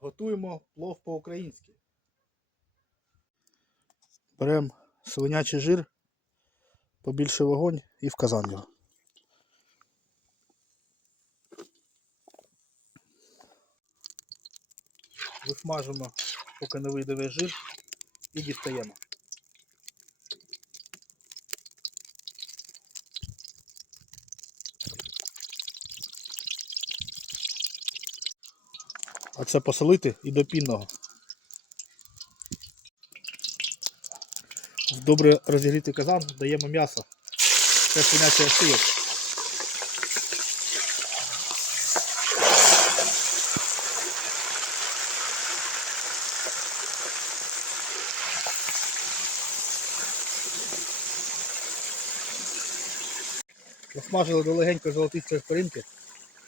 Готуємо плов по-українськи. Беремо свинячий жир, побільше вогонь і в казан його. Висмажимо, поки не вийде весь жир, і дістаємо. А це посолити і до пінного. В добре розігрітий казан даємо м'ясо. Це свинячий шиєк. Посмажили до легенько золотистої скоринки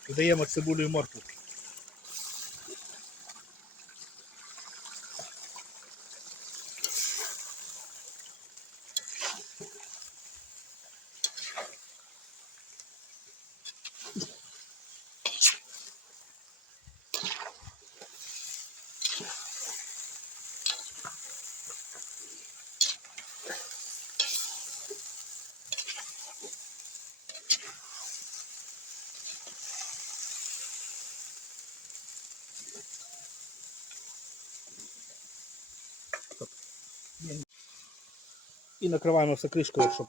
і даємо цибулю і моркву. І накриваємо все кришкою, щоб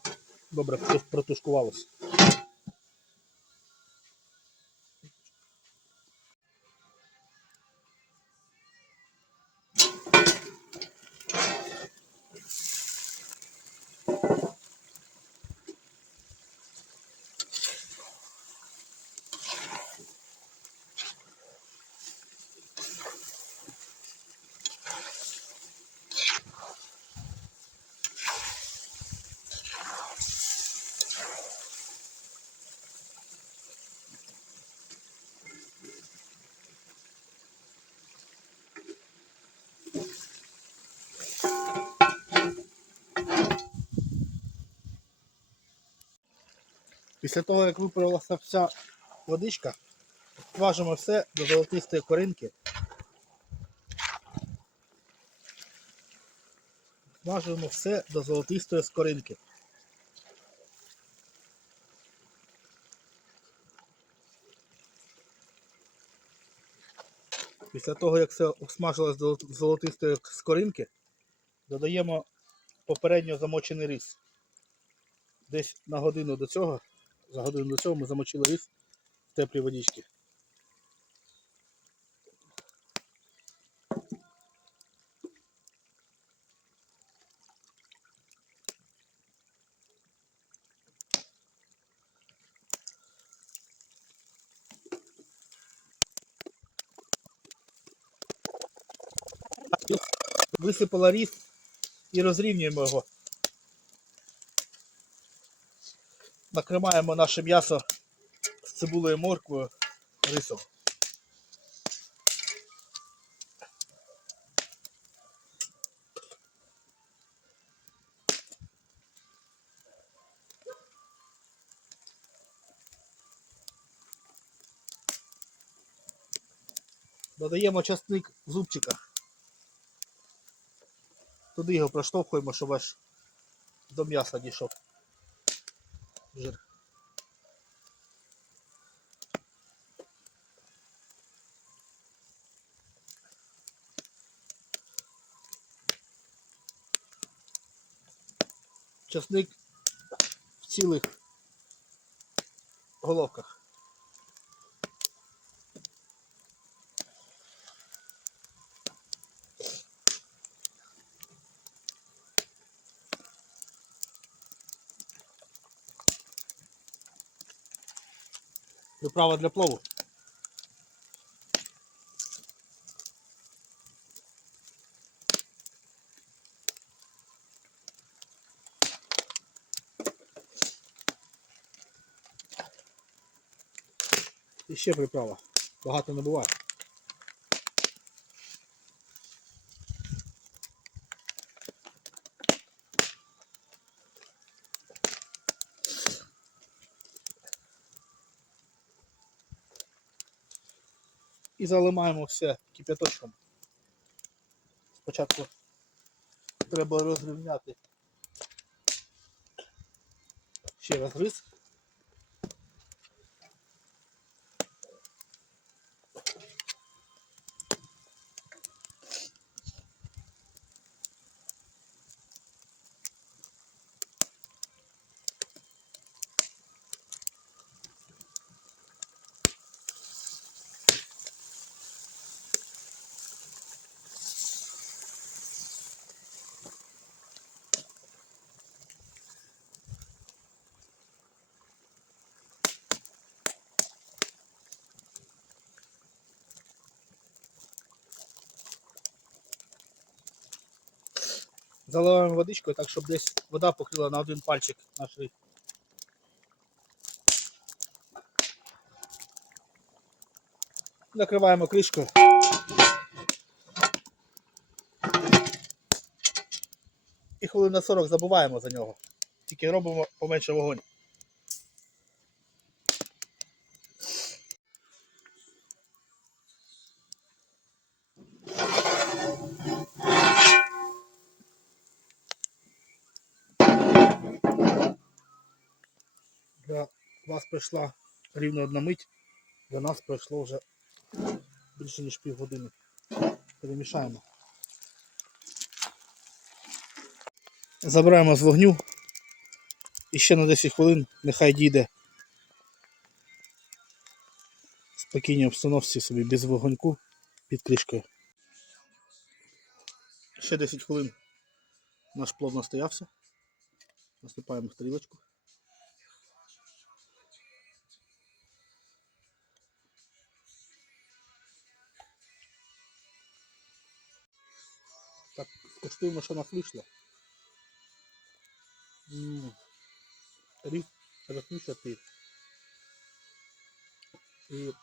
добре протушкувалося. Після того, як випарилася вся водичка, важимо все до золотистої коринки. Смажуємо все до золотистої скоринки. Після того, як все обсмажилось до золотистої скоринки, додаємо попередньо замочений рис. Десь на годину до цього, за годину до цього ми замочили рис в теплій водичці. Висипала рис і розрівнюємо його. Накриваємо наше м'ясо з цибулею морквою рисом. Додаємо часник в зубчиках. Туди його проштовхуємо, щоб аж до м'яса дійшов жир. Часник в цілих головках. Приправа для плову. І ще приправа. Багато не буває. І залимаємо все кип'яточком. Спочатку треба розрівняти ще раз рис. Заливаємо водичкою так, щоб десь вода покрила на один пальчик наш рис. Накриваємо кришкою. І хвилин на 40 забуваємо за нього. Тільки робимо поменше вогонь. Для вас пройшла рівно одна мить, для нас пройшло вже більше ніж півгодини. Перемішаємо. Забираємо з вогню і ще на 10 хвилин нехай дійде в спокійній обстановці собі без вогоньку під кришкою. Ще 10 хвилин наш плов настоявся. Насипаємо в скуштуємо, що нас вийшло. М, Рис розмішатий. І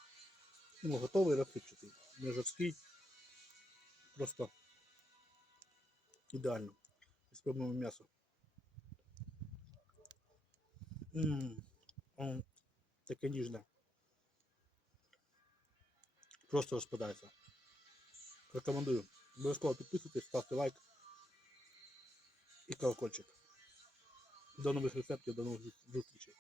ну, готовий розсипчатий. Не жорсткий. Просто ідеально. І Спробуємо м'ясо. Таке ніжне. Просто розпадається. Рекомендую. Обов'язково підписуйтесь, ставте лайк і колокольчик. До нових рецептів, до нових зустрічей.